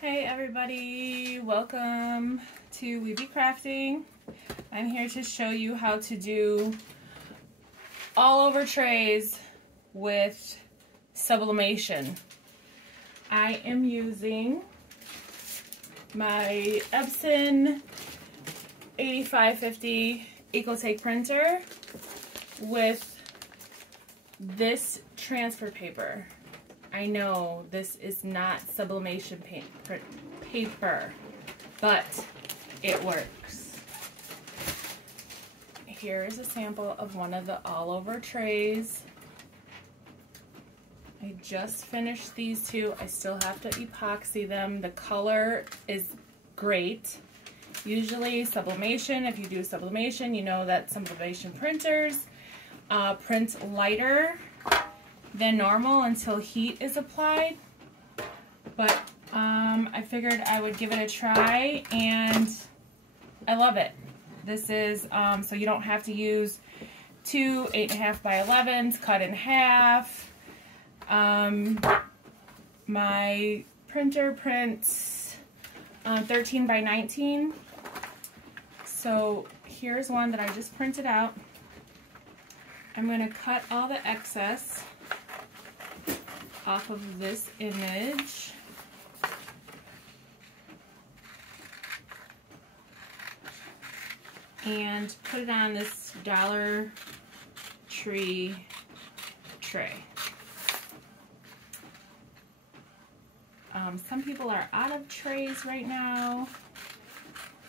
Hey everybody, welcome to We Be Crafting. I'm here to show you how to do all over trays with sublimation. I am using my Epson 8550 EcoTake printer with this transfer paper. I know this is not sublimation paper, but it works. Here is a sample of one of the all-over trays. I just finished these two. I still have to epoxy them. The color is great. Usually sublimation, if you do sublimation, you know that sublimation printers print lighter than normal until heat is applied, but I figured I would give it a try, and I love it. This is so you don't have to use two 8.5 by 11s cut in half. My printer prints 13 by 19, so here's one that I just printed out. I'm going to cut all the excess off of this image. And put it on this Dollar Tree tray. Some people are out of trays right now.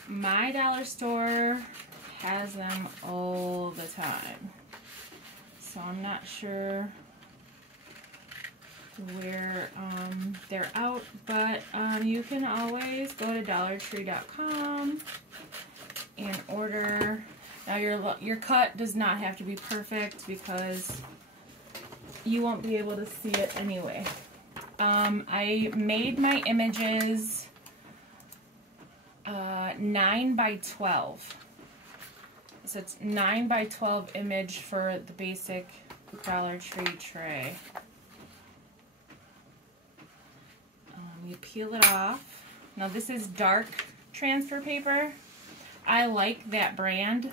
My dollar store has them all the time. So I'm not sure where they're out, but you can always go to dollartree.com and order. Now your cut does not have to be perfect because you won't be able to see it anyway. I made my images 9 by 12. So it's 9 by 12 image for the basic Dollar Tree tray. You peel it off. Now this is dark transfer paper. I like that brand,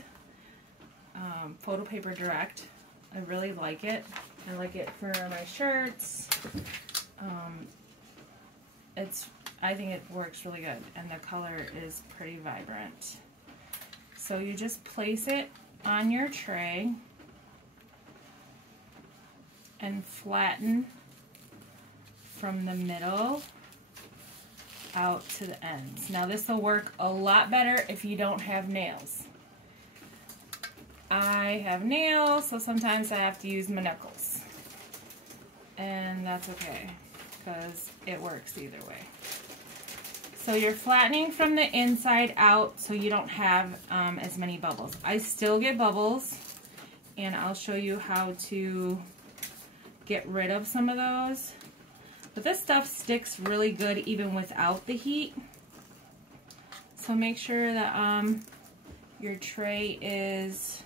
Photo Paper Direct. I really like it. I like it for my shirts. I think it works really good, and the color is pretty vibrant. So you just place it on your tray and flatten from the middle out to the ends. Now this will work a lot better if you don't have nails. I have nails, so sometimes I have to use my knuckles. And that's okay, because it works either way. So you're flattening from the inside out so you don't have as many bubbles. I still get bubbles, and I'll show you how to get rid of some of those. But this stuff sticks really good even without the heat. So make sure that your tray is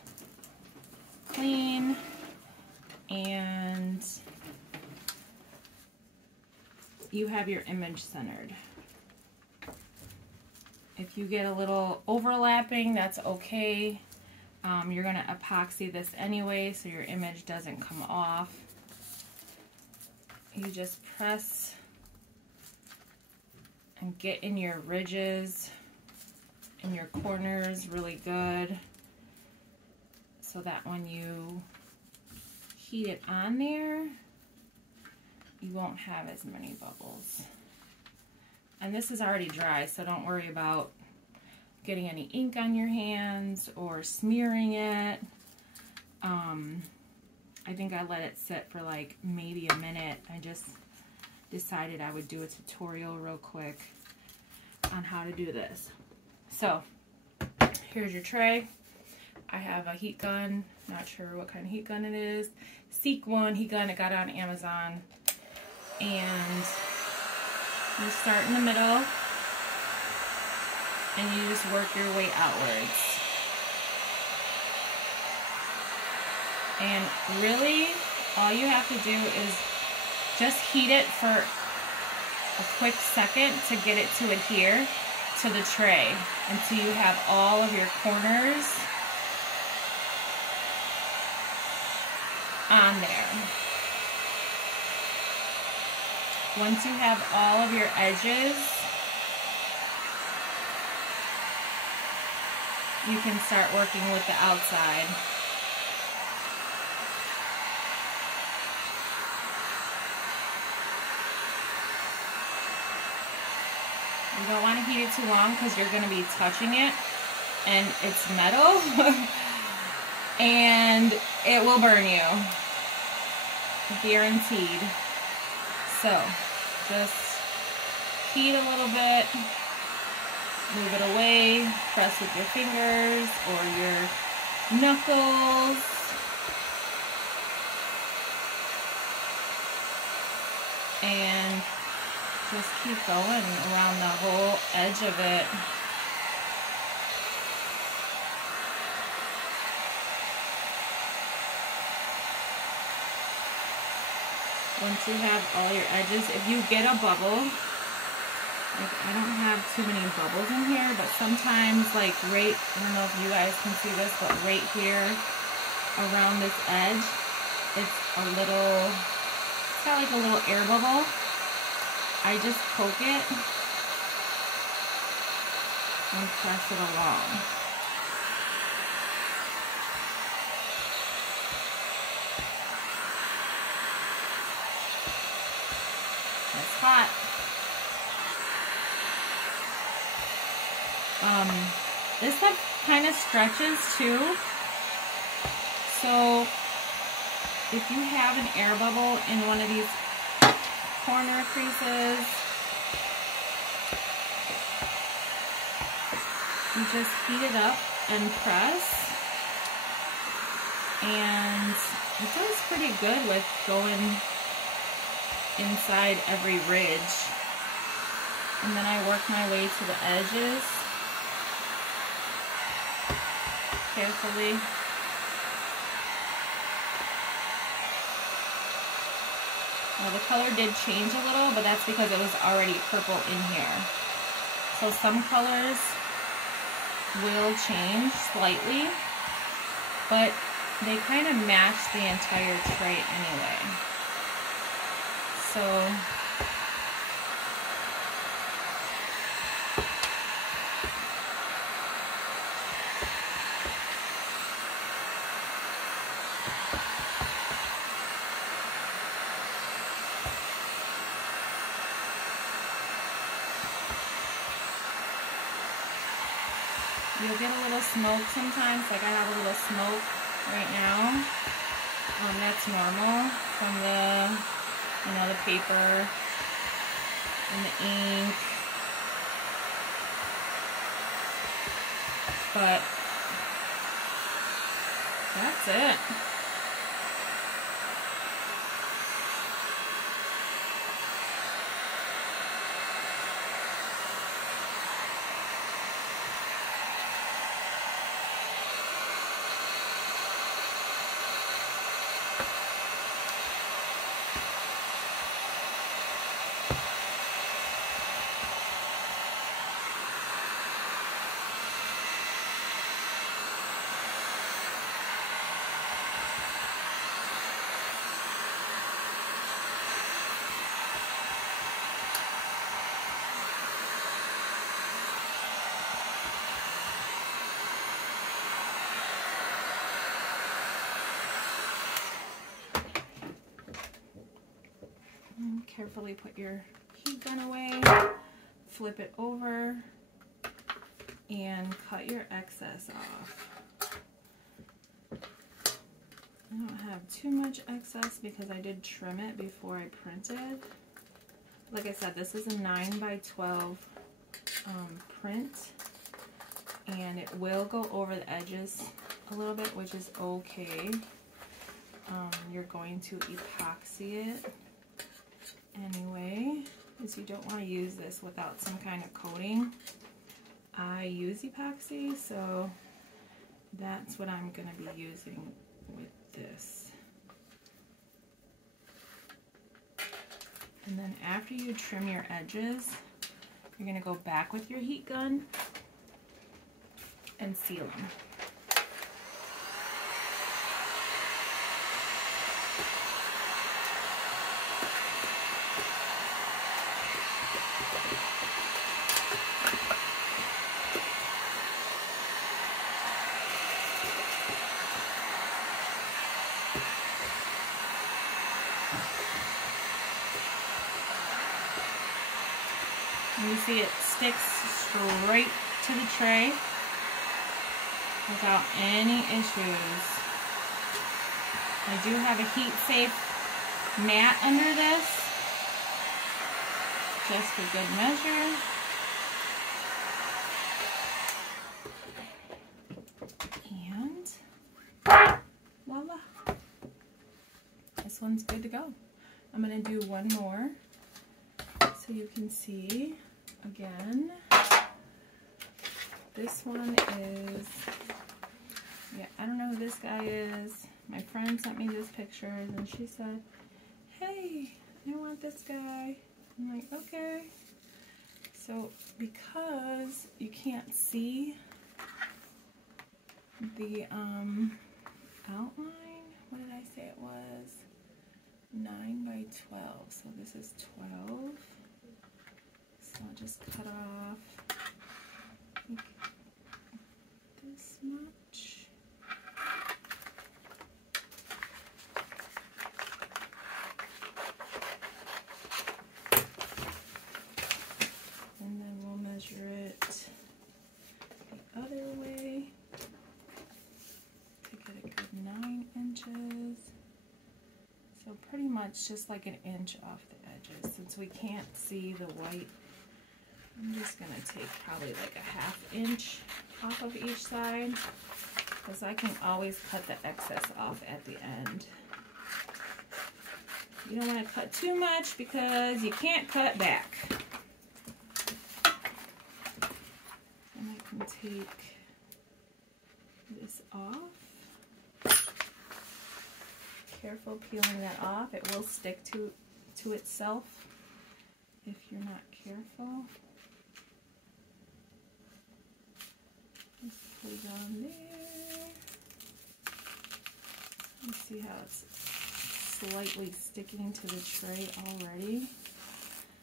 clean and you have your image centered. If you get a little overlapping, that's okay. You're going to epoxy this anyway, so your image doesn't come off. You just press and get in your ridges and your corners really good, so that when you heat it on there, you won't have as many bubbles. And this is already dry, so don't worry about getting any ink on your hands or smearing it. I think I let it sit for like maybe a minute. I just decided I would do a tutorial real quick on how to do this. So here's your tray. I have a heat gun, not sure what kind of heat gun it is. Seek One heat gun, I got it on Amazon. And you start in the middle and you just work your way outwards. And really, all you have to do is just heat it for a quick second to get it to adhere to the tray until you have all of your corners on there. Once you have all of your edges, you can start working with the outside. You don't want to heat it too long because you're going to be touching it and it's metal and it will burn you. Guaranteed. So just heat a little bit, move it away, press with your fingers or your knuckles. And just keep going around the whole edge of it. Once you have all your edges, if you get a bubble, like I don't have too many bubbles in here, but sometimes like right, I don't know if you guys can see this, but right here around this edge, it's a little, it's got like a little air bubble. I just poke it and press it along. It's hot. This stuff kind of stretches too. So if you have an air bubble in one of these corner creases, you just heat it up and press, and it does pretty good with going inside every ridge. And then I work my way to the edges carefully. Well, the color did change a little, but that's because it was already purple in here. So some colors will change slightly, but they kind of match the entire tray anyway. So you'll get a little smoke sometimes, like I have a little smoke right now. That's normal from the, you know, the paper and the ink. But that's it. Carefully put your heat gun away, flip it over, and cut your excess off. I don't have too much excess because I did trim it before I printed. Like I said, this is a 9x12 print, and it will go over the edges a little bit, which is okay. You're going to epoxy it anyway, because you don't want to use this without some kind of coating. I use epoxy, so that's what I'm going to be using with this. And then after you trim your edges, you're going to go back with your heat gun and seal them. You see it sticks straight to the tray without any issues. I do have a heat-safe mat under this, just for good measure. And voila! This one's good to go. I'm going to do one more so you can see. Again, this one is, yeah, I don't know who this guy is. My friend sent me this picture and she said, hey, I want this guy. I'm like, okay. So because you can't see the outline, what did I say it was? 9 by 12, so this is 12. So I'll just cut off like this much. And then we'll measure it the other way to get a good 9 inches. So pretty much just like an inch off the edges. Since we can't see the white, I'm just going to take probably like a 1/2 inch off of each side, because I can always cut the excess off at the end. You don't want to cut too much because you can't cut back. And I can take this off. Careful peeling that off. It will stick to itself if you're not careful. Just put it on there. You see how it's slightly sticking to the tray already?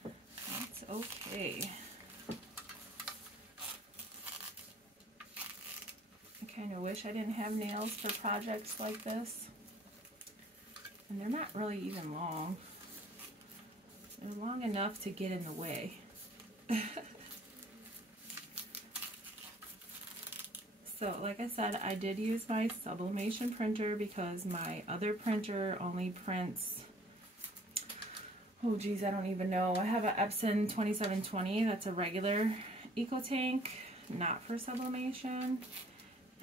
That's okay. I kind of wish I didn't have nails for projects like this. And they're not really even long. They're long enough to get in the way. So, like I said, I did use my sublimation printer because my other printer only prints, oh geez, I don't even know. I have an Epson 2720, that's a regular EcoTank, not for sublimation.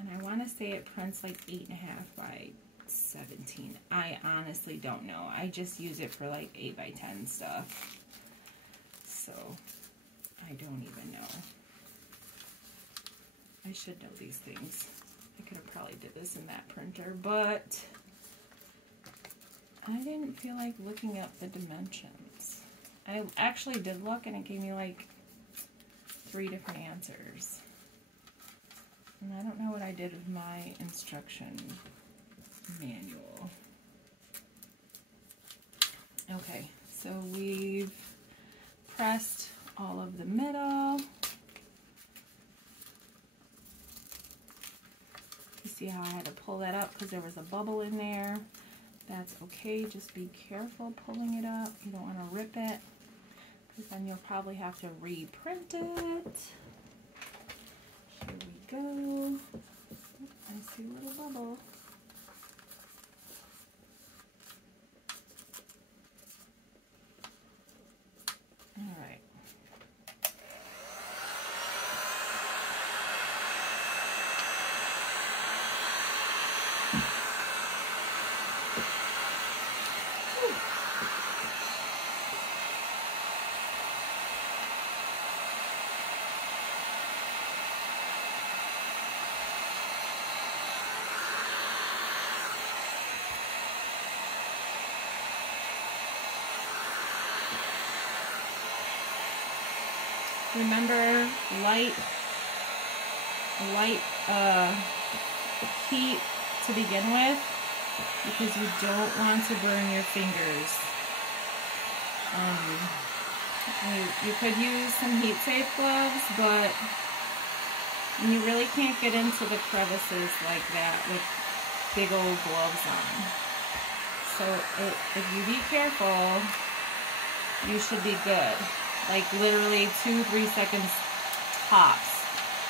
And I want to say it prints like 8.5 by 17. I honestly don't know. I just use it for like 8 by 10 stuff. So, I don't even know. I should know these things. I could have probably did this in that printer, but I didn't feel like looking up the dimensions. I actually did look and it gave me like 3 different answers. And I don't know what I did with my instruction manual. Okay, so we've pressed all of the middle. You see how I had to pull that up because there was a bubble in there. That's okay, just be careful pulling it up. You don't want to rip it because then you'll probably have to reprint it. Here we go. I see a little bubble. All right. Remember, light heat to begin with, because you don't want to burn your fingers. You could use some heat safe gloves, but you really can't get into the crevices like that with big old gloves on. So if you be careful, you should be good. Like literally 2-3 seconds tops.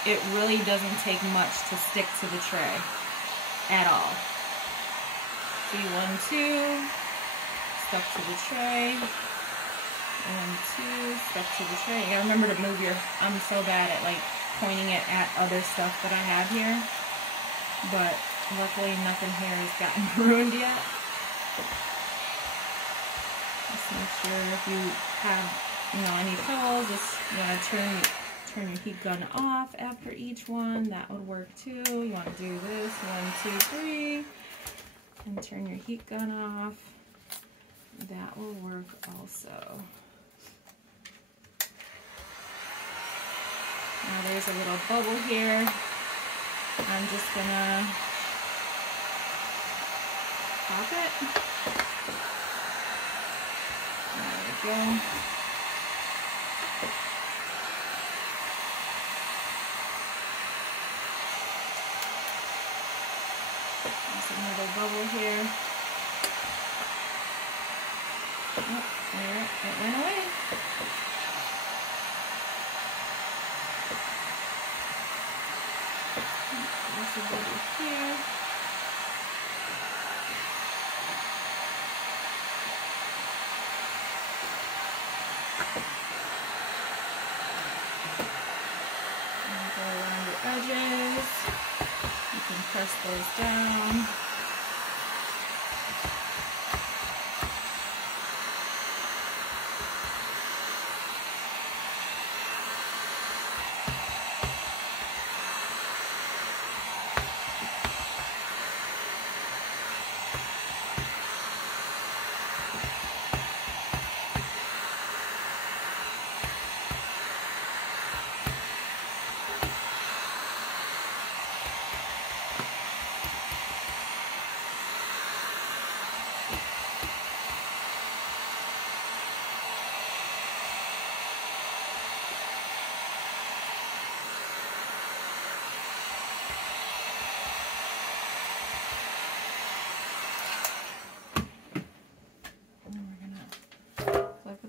It really doesn't take much to stick to the tray at all. See, 1, 2, stuck to the tray. 1, 2, stuck to the tray. You gotta remember to move your, I'm so bad at like pointing it at other stuff that I have here, but luckily nothing here has gotten ruined yet. Just make sure if you have, you know, any trouble, just you want to turn your heat gun off after each one. That would work too. You want to do this, 1, 2, 3, and turn your heat gun off. That will work also. Now there's a little bubble here. I'm just gonna pop it. There we go. There's another bubble here. Oh, there, it went away. There's a bubble here. And go around the edges. You can press those down.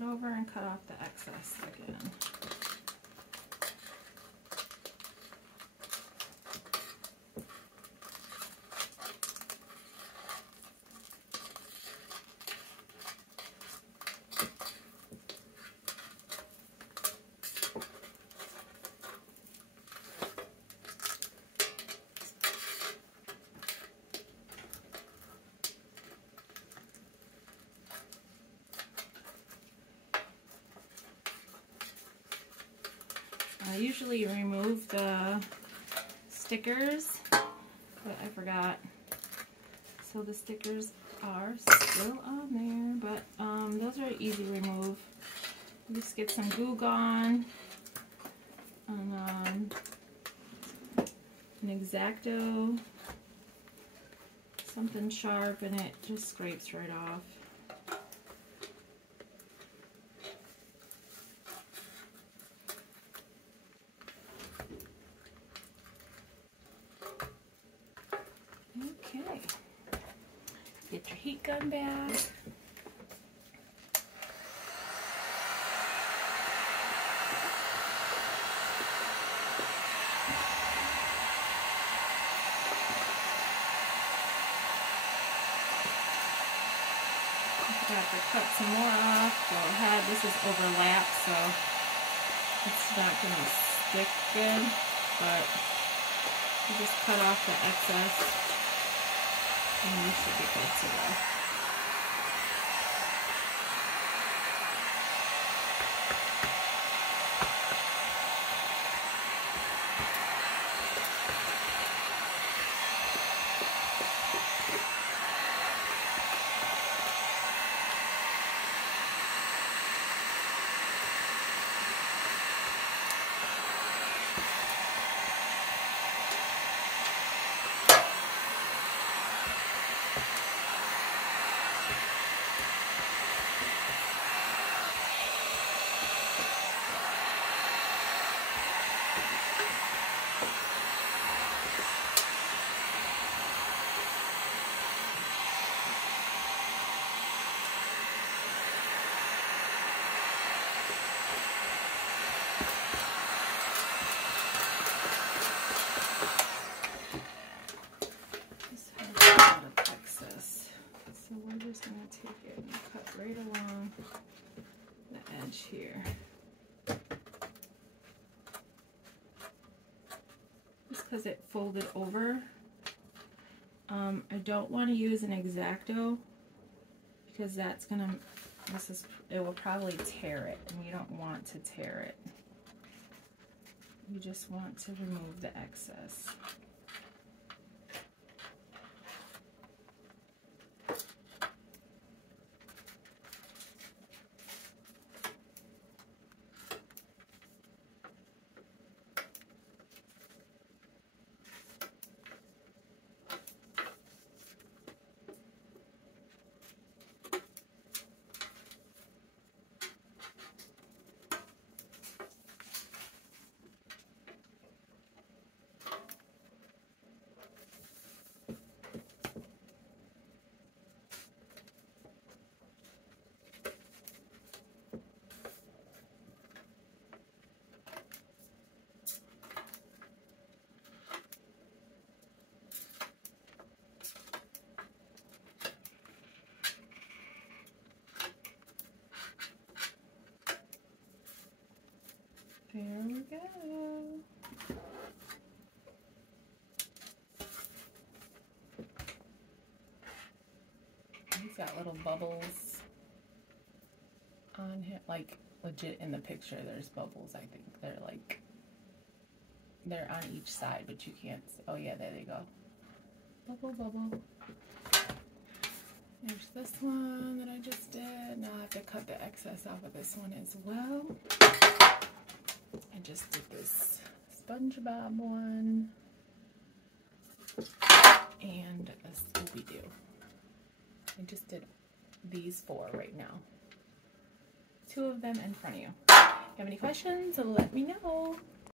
Over and cut off the excess again. I usually remove the stickers, but I forgot. So the stickers are still on there, but those are easy to remove. Just get some Glue Gun and an X-Acto, something sharp, and it just scrapes right off. Okay, get your heat gun back. Have to cut some more off. Go ahead. This is overlapped, so it's not going to stick good, but you just cut off the excess and you should be good to go. because it folded over. I don't want to use an X-Acto because that's gonna, it will probably tear it, and you don't want to tear it. You just want to remove the excess. There we go. He's got little bubbles on him, like legit in the picture there's bubbles. I think they're on each side, but you can't see. Oh yeah, there they go. Bubble, bubble. There's this one that I just did. Now I have to cut the excess off of this one as well. I just did this SpongeBob one and a Scooby-Doo. I just did these 4 right now. 2 of them in front of you. If you have any questions, let me know.